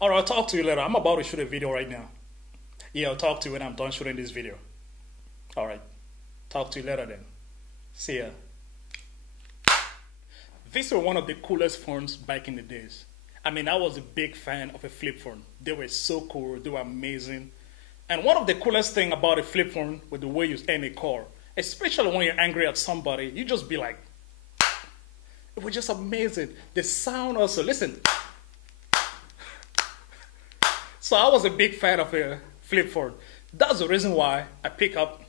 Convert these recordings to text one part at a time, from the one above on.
All right, I'll talk to you later. I'm about to shoot a video right now. Yeah, I'll talk to you when I'm done shooting this video. All right. Talk to you later then. See ya. These were one of the coolest phones back in the days. I mean, I was a big fan of a flip phone. They were so cool. They were amazing. And one of the coolest thing about a flip phone was the way you end a call. Especially when you're angry at somebody, you just be like, it was just amazing. The sound also, listen. So I was a big fan of a flip phone. That's the reason why I pick up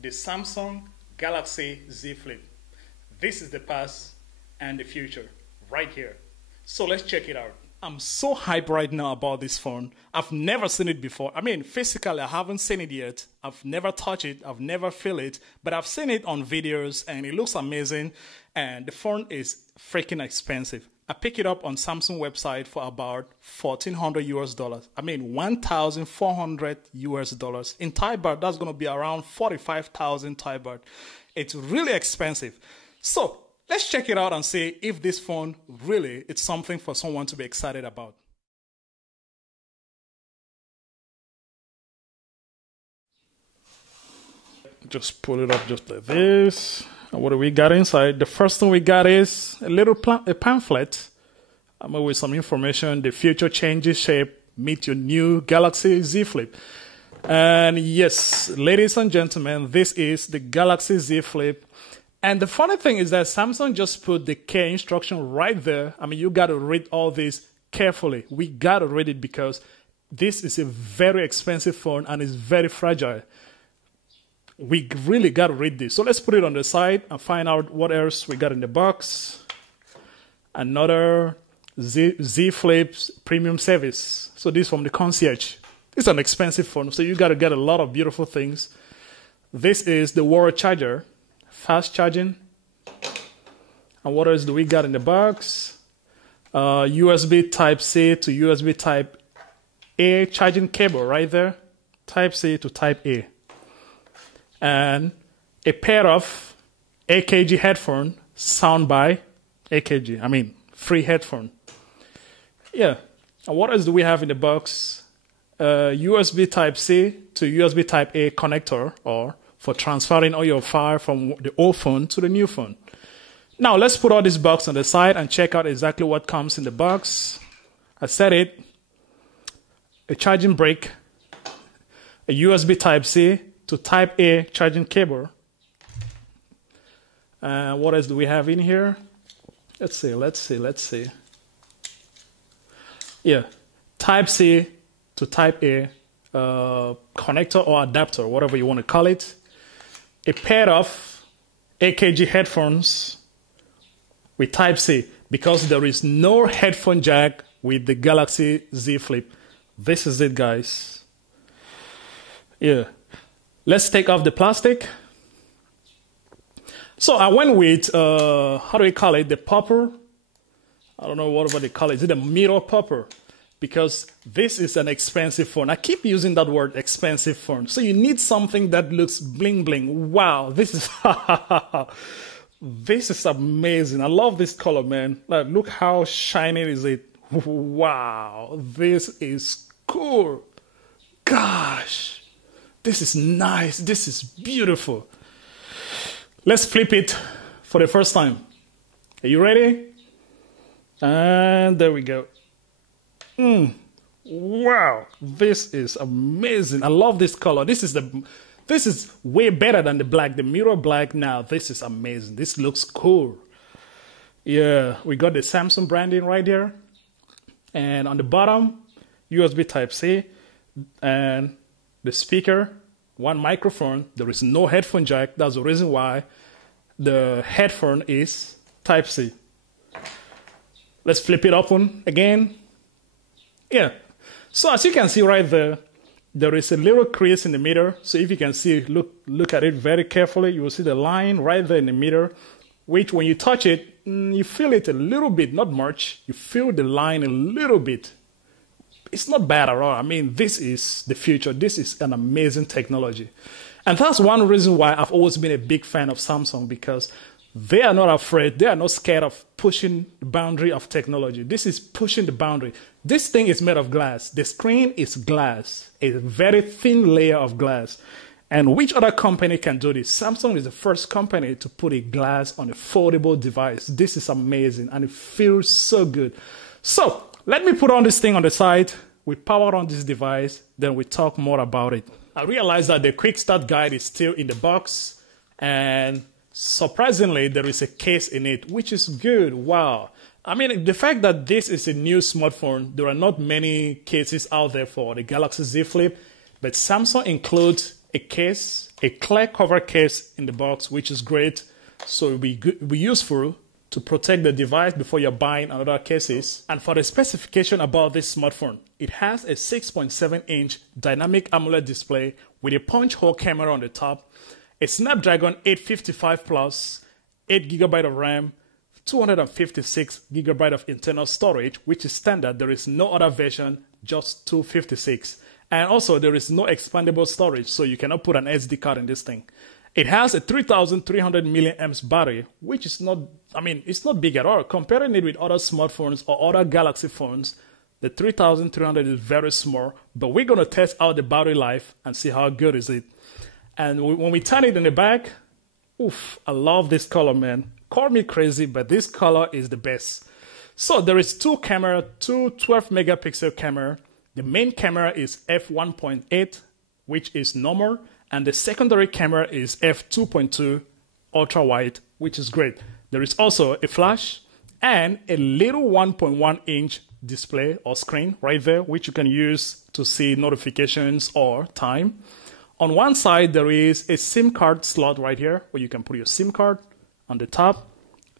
the Samsung Galaxy Z Flip. This is the past and the future right here. So let's check it out. I'm so hyped right now about this phone. I've never seen it before. I mean, physically, I haven't seen it yet. I've never touched it. I've never feel it. But I've seen it on videos and it looks amazing. And the phone is freaking expensive. I picked it up on Samsung website for about $1,400 US. I mean, 1,400 US. In Thai baht, that's going to be around 45,000 Thai baht. It's really expensive. So let's check it out and see if this phone really is something for someone to be excited about. Just pull it up just like this. And what do we got inside? The first thing we got is a little pamphlet. With some information. The future changes shape. Meet your new Galaxy Z Flip. And yes, ladies and gentlemen, this is the Galaxy Z Flip. And the funny thing is that Samsung just put the care instruction right there. I mean, you got to read all this carefully. We got to read it because this is a very expensive phone and it's very fragile. We really got to read this. So let's put it on the side and find out what else we got in the box. Another Z Flip's premium service. So this from the concierge. It's an expensive phone, so you got to get a lot of beautiful things. This is the wall charger, fast charging. And what else do we got in the box? USB Type-C to USB Type-A charging cable right there. Type-C to Type-A. And a pair of AKG headphone, sound by AKG. I mean, free headphone. Yeah. And what else do we have in the box? USB Type-C to USB Type-A connector, or for transferring all your file from the old phone to the new phone. Now, let's put all this box on the side and check out exactly what comes in the box. I said it. A charging brick. A USB Type-C to Type-A charging cable. What else do we have in here? Let's see. Yeah, Type-C to Type-A connector or adapter, whatever you want to call it. A pair of AKG headphones with Type-C because there is no headphone jack with the Galaxy Z Flip. This is it, guys. Yeah. Let's take off the plastic. So I went with, how do we call it? The popper. I don't know whatever they call it. Is it a mirror popper? Because this is an expensive phone. I keep using that word, expensive phone. So you need something that looks bling bling. Wow, this is this is amazing. I love this color, man. Like, look how shiny is it. Wow, this is cool. Gosh, this is nice. This is beautiful. Let's flip it for the first time. Are you ready? And there we go. Wow, this is amazing. I love this color. This is way better than the black, the mirror black. Now this is amazing. This looks cool. Yeah, we got the Samsung branding right here. And on the bottom, USB Type-C and the speaker, one microphone. There is no headphone jack. That's the reason why the headphone is Type-C. Let's flip it open again. Yeah. So as you can see right there, there is a little crease in the middle. So if you can see, look at it very carefully, you will see the line right there in the middle, which when you touch it, you feel it a little bit, not much. You feel the line a little bit. It's not bad at all. I mean, this is the future. This is an amazing technology. And that's one reason why I've always been a big fan of Samsung, because they are not afraid. They are not scared of pushing the boundary of technology. This is pushing the boundary. This thing is made of glass. The screen is glass, a very thin layer of glass. And which other company can do this? Samsung is the first company to put a glass on a foldable device. This is amazing and it feels so good. So let me put on this thing on the side. We power on this device, then we talk more about it. I realized that the quick start guide is still in the box, and surprisingly, there is a case in it, which is good. Wow. I mean, the fact that this is a new smartphone, there are not many cases out there for the Galaxy Z Flip, but Samsung includes a case, a clear cover case in the box, which is great. So it'll be useful to protect the device before you're buying another cases. And for the specification about this smartphone, it has a 6.7-inch dynamic AMOLED display with a punch hole camera on the top, a Snapdragon 855 Plus, 8GB of RAM, 256GB of internal storage, which is standard. There is no other version, just 256. And also there is no expandable storage, so you cannot put an SD card in this thing. It has a 3,300 milliamp battery, which is not, I mean, it's not big at all. Comparing it with other smartphones or other Galaxy phones, the 3,300 is very small, but we're going to test out the battery life and see how good is it. And when we turn it in the back, oof, I love this color, man. Call me crazy, but this color is the best. So there is two 12 megapixel camera. The main camera is f1.8, which is normal. And the secondary camera is f2.2 ultra wide, which is great. There is also a flash and a little 1.1-inch display or screen right there, which you can use to see notifications or time. On one side, there is a SIM card slot right here where you can put your SIM card. On the top,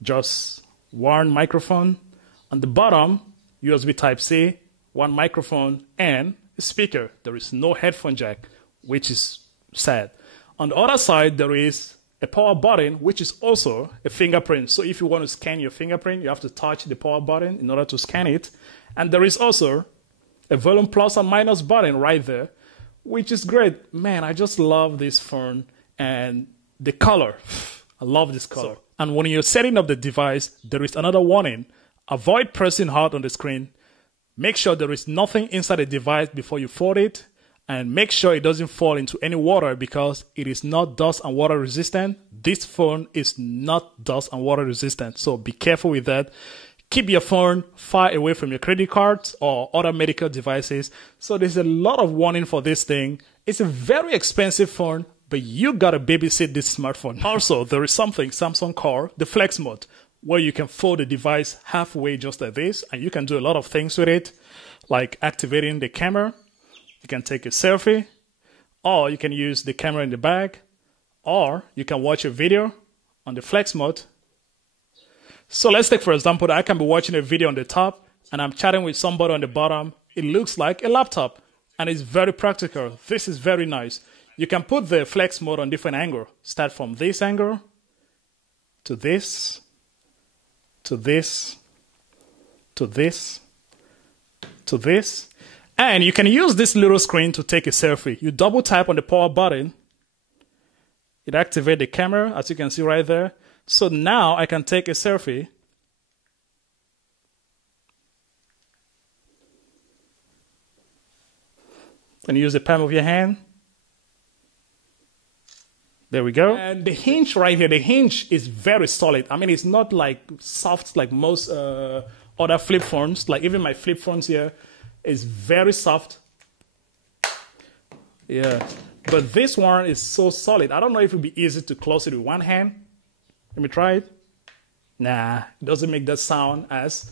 just one microphone. On the bottom, USB Type-C, one microphone, and a speaker. There is no headphone jack, which is sad. On the other side, there is a power button, which is also a fingerprint. So if you want to scan your fingerprint, you have to touch the power button in order to scan it. And there is also a volume plus and minus button right there, which is great. Man, I just love this phone and the color. I love this color. And when you're setting up the device, there is another warning. Avoid pressing hard on the screen. Make sure there is nothing inside the device before you fold it. And make sure it doesn't fall into any water because it is not dust and water resistant. This phone is not dust and water resistant. So be careful with that. Keep your phone far away from your credit cards or other medical devices. So there's a lot of warning for this thing. It's a very expensive phone, but you gotta babysit this smartphone. Also, there is something Samsung call the Flex Mode, where you can fold the device halfway just like this, and you can do a lot of things with it, like activating the camera. You can take a selfie, or you can use the camera in the back, or you can watch a video on the Flex Mode. So let's take, for example, that I can be watching a video on the top, and I'm chatting with somebody on the bottom. It looks like a laptop, and it's very practical. This is very nice. You can put the Flex Mode on different angles. Start from this angle, to this, to this, to this, to this. And you can use this little screen to take a selfie. You double tap on the power button. It activates the camera, as you can see right there. So now I can take a selfie. And use the palm of your hand. There we go. And the hinge right here, the hinge is very solid. I mean, it's not like soft like most other flip phones. Like even my flip phones here is very soft. Yeah. But this one is so solid. I don't know if it would be easy to close it with one hand. Let me try it. Nah, it doesn't make that sound as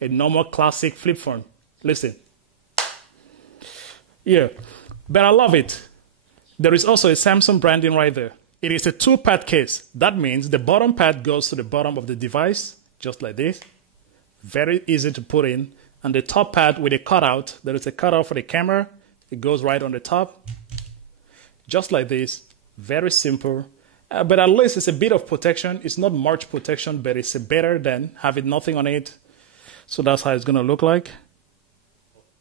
a normal classic flip phone. Listen. Yeah, but I love it. There is also a Samsung branding right there. It is a two-part case. That means the bottom part goes to the bottom of the device, just like this. Very easy to put in. And the top part with a cutout, there is a cutout for the camera. It goes right on the top. Just like this. Very simple. But at least it's a bit of protection. It's not much protection, but it's better than having nothing on it. So that's how it's going to look like.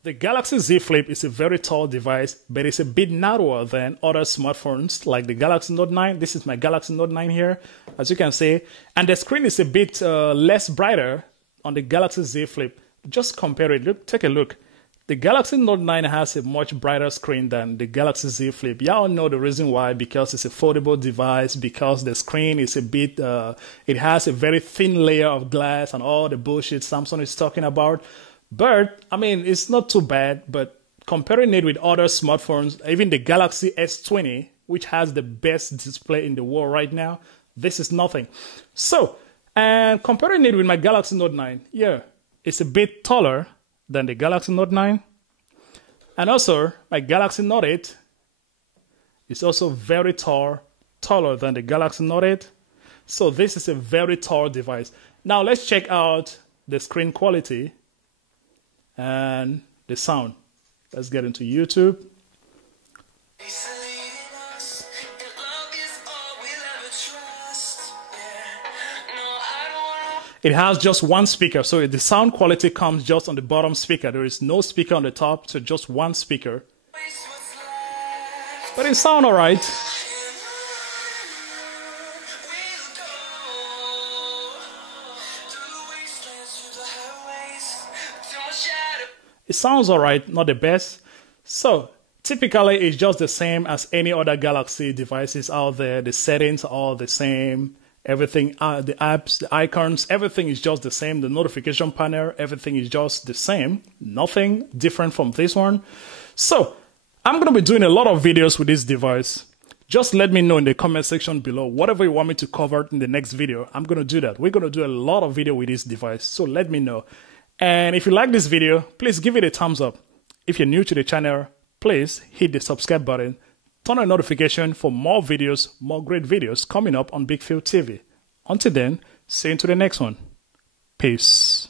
The Galaxy Z Flip is a very tall device, but it's a bit narrower than other smartphones like the Galaxy Note 9. This is my Galaxy Note 9 here, as you can see. And the screen is a bit less brighter on the Galaxy Z Flip. just compare it. Look, take a look. The Galaxy Note 9 has a much brighter screen than the Galaxy Z Flip. Y'all know the reason why, because it's a foldable device, because the screen is a bit, it has a very thin layer of glass and all the bullshit Samsung is talking about. But, I mean, it's not too bad, but comparing it with other smartphones, even the Galaxy S20, which has the best display in the world right now, this is nothing. So, and comparing it with my Galaxy Note 9, yeah, it's a bit taller than the Galaxy Note 9. And also, my Galaxy Note 8 is also very taller than the Galaxy Note 8. So this is a very tall device. Now let's check out the screen quality and the sound. Let's get into YouTube. It has just one speaker, so the sound quality comes just on the bottom speaker. There is no speaker on the top, so just one speaker. But it sounds alright. It sounds alright, not the best. So, typically it's just the same as any other Galaxy devices out there. The settings are all the same. Everything, the apps, the icons, everything is just the same. The notification panel, everything is just the same. Nothing different from this one. So, I'm going to be doing a lot of videos with this device. Just let me know in the comment section below whatever you want me to cover in the next video. I'm going to do that. We're going to do a lot of video with this device. So let me know. And if you like this video, please give it a thumbs up. If you're new to the channel, please hit the subscribe button. Turn on notification for more videos, more great videos coming up on Big Phil TV. Until then, see you to the next one. Peace.